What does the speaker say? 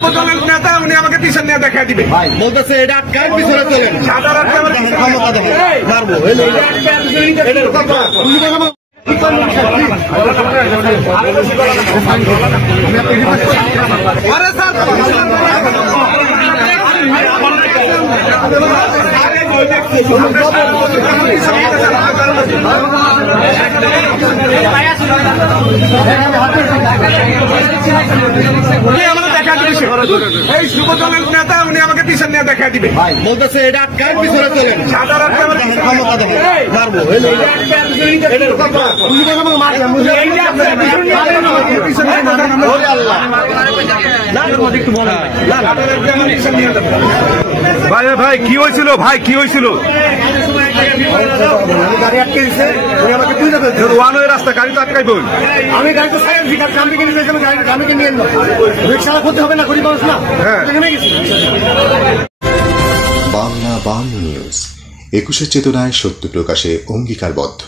দলের নেতা উনি আমাকে পিছন নিয়ে দেখা দিবে বলতেছে এটা আটকায় পিছনে চলেন সাধারণ ক্ষমতা দেখেন মারবো আরে স্যার এই যুব দলের নেতা উনি আমাকে পিছন নিয়ে দেখা দিবে বলতেছে এটা আটকায় পিছনে চলেন সাধারণ ক্ষমতা দেখেন মারবো ভাই ভাই কি হয়েছিল ভাই কি হয়েছিল গাড়ি আটকে দিচ্ছে আমাকে তুই যাবে ওয়ান ওয়ে রাস্তা গাড়ি তো আটকাইব আমি গাড়িতে সামনে নিয়ে গেছিলাম গাড়িকে নিয়ে এলো রিক্সা করতে হবে না গরিব মানুষ না বাংলা বাংলা নিউজ 21 চেতনায় সত্য প্রকাশে অঙ্গীকারবদ্ধ।